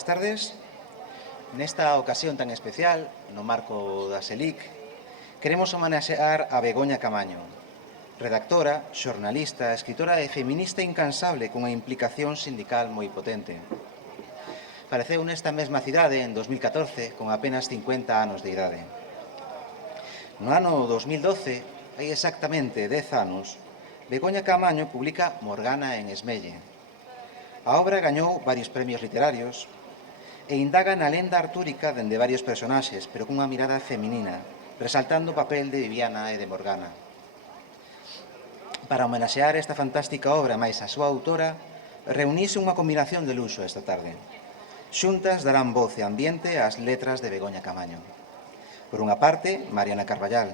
boas tardes. Nesta ocasión tan especial, no marco da SELIC, queremos homenaxear a Begoña Caamaño, redactora, xornalista, escritora e feminista incansable cunha implicación sindical moi potente. Faleceu nesta mesma cidade en 2014 con apenas 50 anos de idade. No ano 2012, hai exactamente 10 anos, Begoña Caamaño publica Morgana en Esmelle. A obra gañou varios premios literarios e indaga na lenda artúrica dende varios personaxes, pero cunha mirada feminina, resaltando o papel de Viviana e de Morgana. Para homenaxear esta fantástica obra máis a súa autora, reuniuse unha combinación de luxo esta tarde. Xuntas darán voz e ambiente ás letras de Begoña Caamaño. Por unha parte, Mariana Carballal,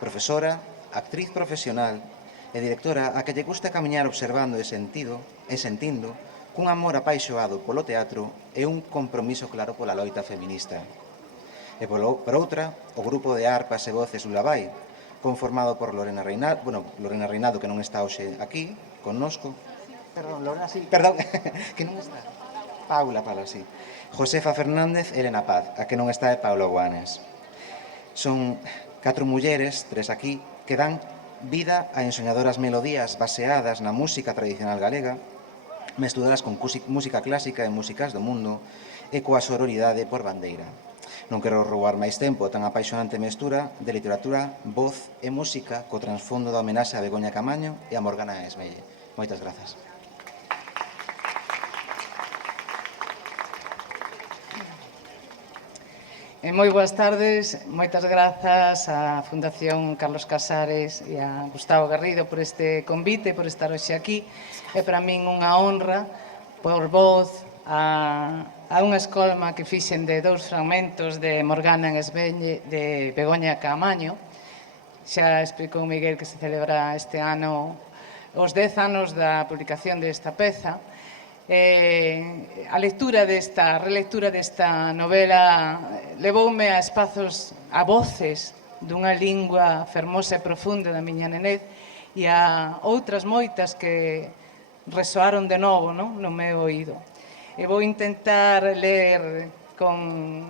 profesora, actriz profesional e directora a que lle gusta camiñar observando e sentindo cun amor apaixoado polo teatro e un compromiso claro pola loita feminista. E por outra, o grupo de arpas e voces Lullaby, conformado por Lorena Reinado, que non está hoxe aquí, connosco. Perdón, que non está. Paula, sí. Josefa Fernández, Elena Paz, a que non está é Paula Guanes. Son 4 mulleres, 3 aquí, que dan vida a ensoñadoras melodías baseadas na música tradicional galega, mesturadas con música clásica e músicas do mundo e coa sororidade por bandeira. Non quero roubar máis tempo tan apaixonante mestura de literatura, voz e música co transfondo da homenaxe a Begoña Caamaño e a Morgana Esmelle. Moitas grazas. Moi boas tardes, moitas grazas á Fundación Carlos Casares e a Gustavo Garrido por este convite, por estar hoxe aquí. É para min unha honra por voz a unha escolma que fixen de 2 fragmentos de Morgana en Esmelle de Begoña Caamaño. Xa explicou Miguel que se celebra este ano os 10 anos da publicación desta peza. A relectura desta novela levoume a espazos, a voces dunha lingua fermosa e profunda da miña nenez e a outras moitas que resoaron de novo no meu oído. E vou intentar ler con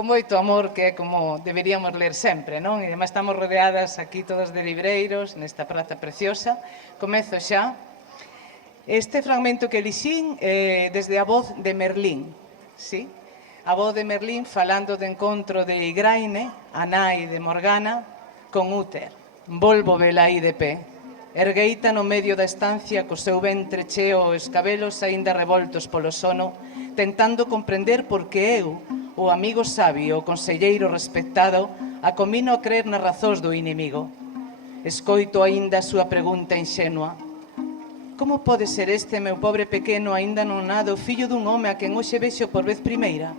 moito amor, que é como deberíamos ler sempre, non? E además estamos rodeadas aquí todas de libreiros nesta praza preciosa. Comezo xa. Este fragmento que elixín é desde a voz de Merlín, sí? A voz de Merlín falando de encontro de Igraine, a nai de Morgana, con Úter. Volvo vela aí de pé. Ergueita no medio da estancia, co seu ventre cheo e os cabelos aínda revoltos polo sono, tentando comprender por que eu, o amigo sabio, o conselleiro respectado, acomino a creer nas razóns do inimigo. Escoito aínda a súa pregunta inxenua. Como pode ser este meu pobre pequeno aínda non nado fillo dun home a quen hoxe vexo por vez primeira?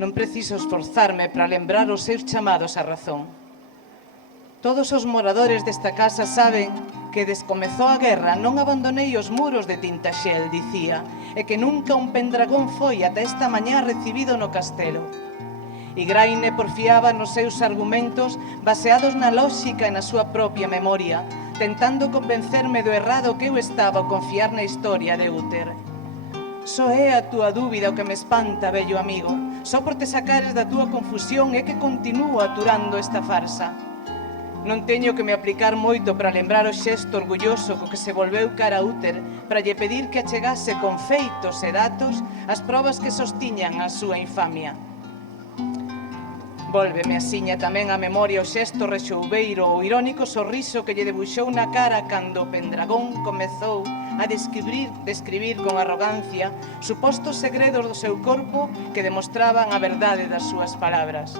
Non preciso esforzarme para lembrar os seus chamados á razón. Todos os moradores desta casa saben que descomezou a guerra non abandonei os muros de Tintaxel, dicía, e que nunca un pendragón foi ata esta mañá recibido no castelo. Igraine porfiaba nos seus argumentos baseados na lóxica e na súa propia memoria, tentando convencerme do errado que eu estaba ao confiar na historia de Úter. Só é a túa dúbida o que me espanta, vello amigo. Só por te sacares da túa confusión é que continúo aturando esta farsa. Non teño que me aplicar moito para lembrar o xesto orgulloso co que se volveu cara a Úter para lle pedir que achegase con feitos e datos as probas que sostiñan a súa infamia. Vólveme asiña tamén a memoria o xesto rexoubeiro ou irónico sorriso que lle debuxou na cara cando o pendragón comezou a describir con arrogancia supostos segredos do seu corpo que demostraban a verdade das súas palabras.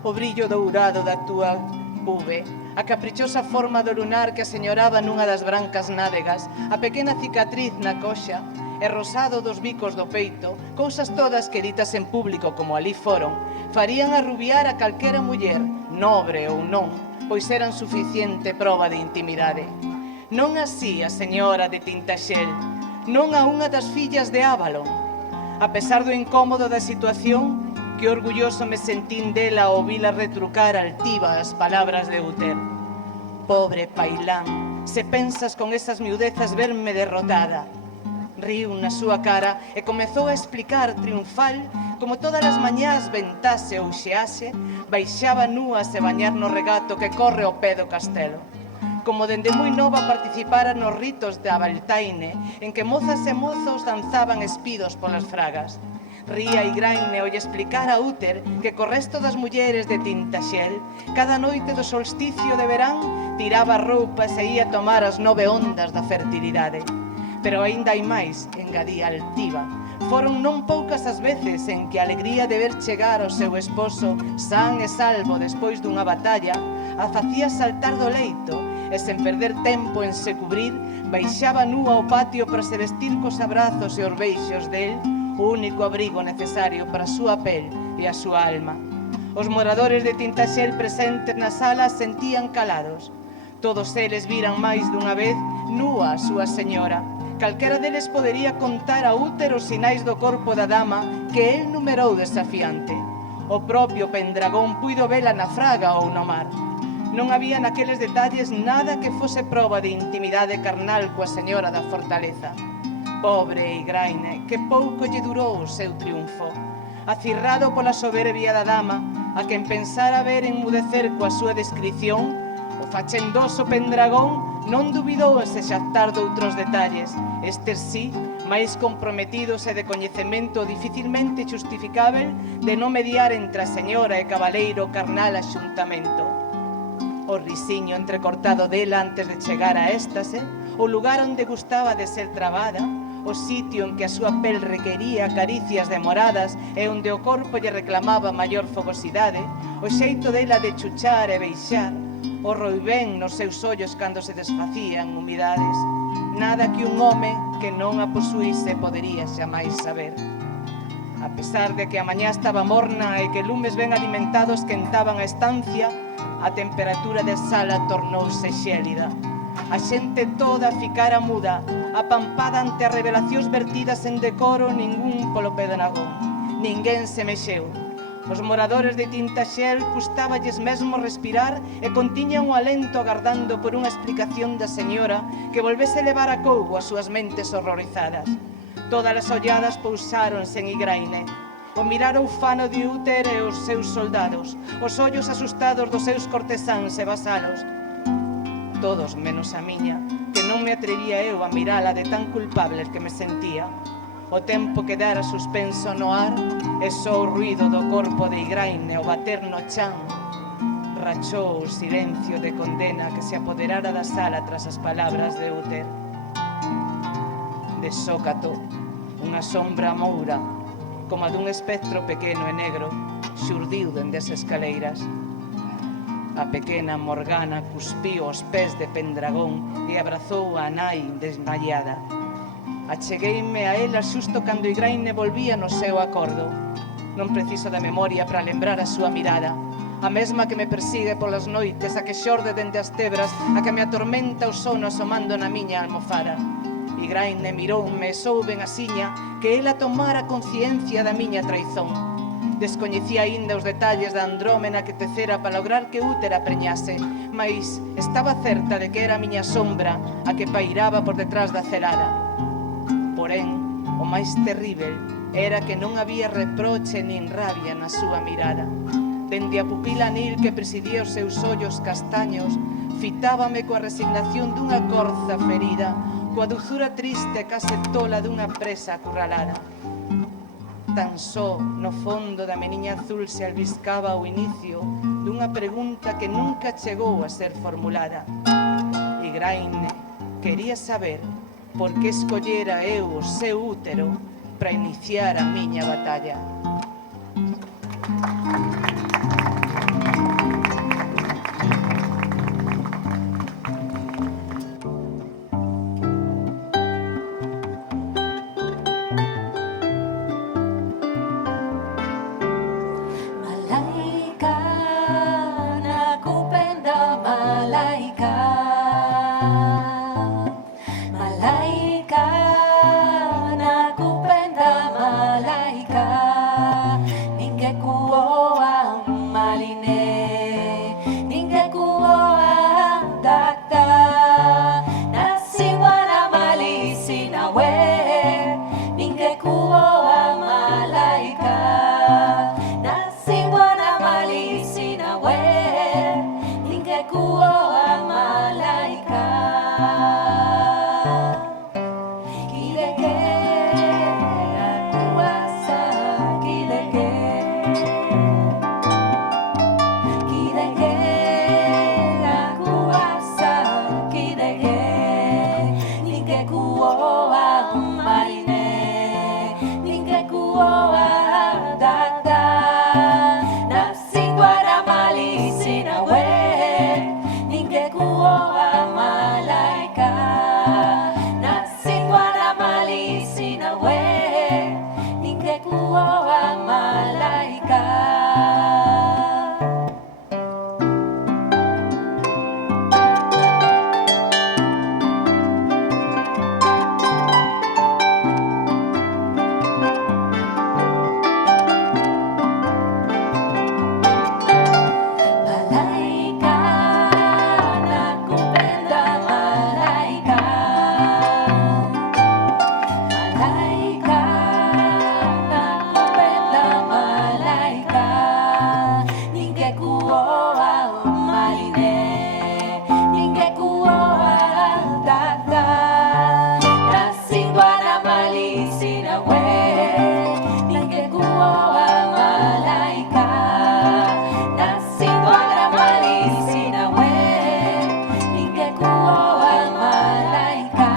O brillo dourado da túa pube, a caprichosa forma do lunar que aseñoraba nunha das brancas nádegas, a pequena cicatriz na coxa e rosado dos bicos do peito, cousas todas que ditas en público como alí foron, farían arrubiar a calquera muller, nobre ou non, pois eran suficiente proba de intimidade. Non así a señora de Tintaxel, non a unha das fillas de Avalon. A pesar do incómodo da situación, que orgulloso me sentín dela ao vila retrucar altiva as palabras de Úter. Pobre pailán, se pensas con esas miudezas verme derrotada. Riu na súa cara e comezou a explicar triunfal como todas as mañás ventase ou xease, baixaba núa a se bañar no regato que corre ao pé do castelo. Como dende moi nova participara nos ritos da Baltaine, en que mozas e mozos danzaban espidos polas fragas. Ría Igraine o lle explicara a Úter que co resto das mulleres de Tintaxel, cada noite do solsticio de verán, tiraba roupas e ia tomar as 9 ondas da fertilidade. Pero aínda hai máis, engadía altiva. Foron non poucas as veces en que a alegría de ver chegar ao seu esposo san e salvo despois dunha batalla a facía saltar do leito e sen perder tempo en se cubrir baixaba núa ao patio para se vestir cos abrazos e os beixos del, o único abrigo necesario para a súa pel e a súa alma. Os moradores de Tintaxel presentes na sala sentían calados. Todos eles viran máis dunha vez núa a súa señora. Calquera deles podería contar a Úter os sinais do corpo da dama que el numerou desafiante. O propio Pendragón puido vela na fraga ou no mar. Non había naqueles detalles nada que fose proba de intimidade carnal coa señora da fortaleza. Pobre Igraine, que pouco lle durou o seu triunfo. Acirrado pola soberbia da dama, a quen pensara ver enmudecer coa súa descrición, o fachendoso Pendragón non dubidou en se xactar doutros detalles, estes sí, máis comprometidos e de coñecemento dificilmente justificável de non mediar entre a señora e cabaleiro carnal axuntamento. O risiño entrecortado dela antes de chegar a éstase, o lugar onde gustaba de ser trabada, o sitio en que a súa pel requería caricias demoradas e onde o corpo lle reclamaba maior fogosidade, o xeito dela de chuchar e beixar, o roivén nos seus ollos cando se desfacían humidades, nada que un home que non a posuíse podería xamais saber. A pesar de que a mañá estaba morna e que lumes ben alimentados quentaban a estancia, a temperatura da sala tornouse xélida. A xente toda ficara muda, apampada ante as revelacións vertidas en decoro ningún polo Pendragón. Ninguén se mexeu. Os moradores de Tintaxel custáballes mesmo respirar e contiñan o alento agardando por unha explicación da señora que volvese levar a coubo as súas mentes horrorizadas. Todas as olladas pousáronse en Igraine. O mirar o ufano de Úter e os seus soldados, os ollos asustados dos seus cortesáns e vasalos. Todos menos a miña, que non me atrevía eu a mirala de tan culpable que me sentía. O tempo quedara suspenso no ar e só o ruído do corpo de Igraine o bater no chan rachou o silencio de condena que se apoderara da sala tras as palabras de Úter. De sócato, unha sombra moura, como a dun espectro pequeno e negro, xurdiu dende as escaleiras. A pequena Morgana cuspiu os pés de Pendragón e abrazou a nai desmaiada. Achegueime a ela xusto cando Igraine volvía no seu acordo. Non preciso da memoria para lembrar a súa mirada, a mesma que me persigue polas noites, a que xorde dende as tebras, a que me atormenta o sono asomando na miña almofada. Igraine miroume e souben asiña que ela tomara conciencia da miña traizón. Descoñecía aínda os detalles da Andrómena que tecera para lograr que Úter a preñase, mais estaba certa de que era a miña sombra a que pairaba por detrás da celada. Porén, o máis terrível era que non había reproche nin rabia na súa mirada. Dende a pupila anil que presidía os seus ollos castaños, fitábame coa resignación dunha corza ferida, coa dulzura triste e case tola dunha presa acurralada. Tan só no fondo da meniña azul se albiscaba o inicio dunha pregunta que nunca chegou a ser formulada. Igraine quería saber por que escollera eu o seu útero para iniciar a miña batalla. Malaika, nakupenda malaika. Malaika, nakupenda malaika. Ningekuoa maline, ningekuoa dada. Nasiwa na mali sina we. kuoa malaika. Kideke akuasa, kideke. Kideke akuasa, kideke. Ninge kuoa marine, ninge kuoa dada. Nasingwara mali sinawe, ninge kuoa malaika. Nasingwara mali sinawe, ninge kuoa malaika. Malaika, nakupenda malaika. Malaika, nakupenda malaika. Ningekuoa maline, ningekuoa dada. Nasingwara mali sinawe, ningekuoa malaika. Nasingwara mali sinawe, ningekuoa malaika.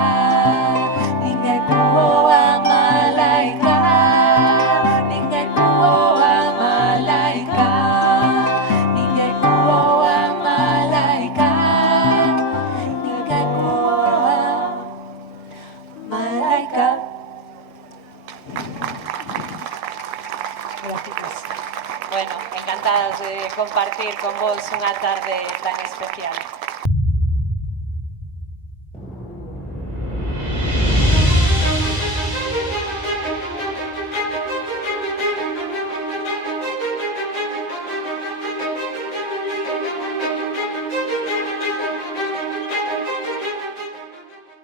Ningekuoa malaika. Ningekuoa malaika. Ningekuoa malaika. Ningekuoa malaika. Gracias. Bueno, encantados de compartir con vos unha tarde tan especial.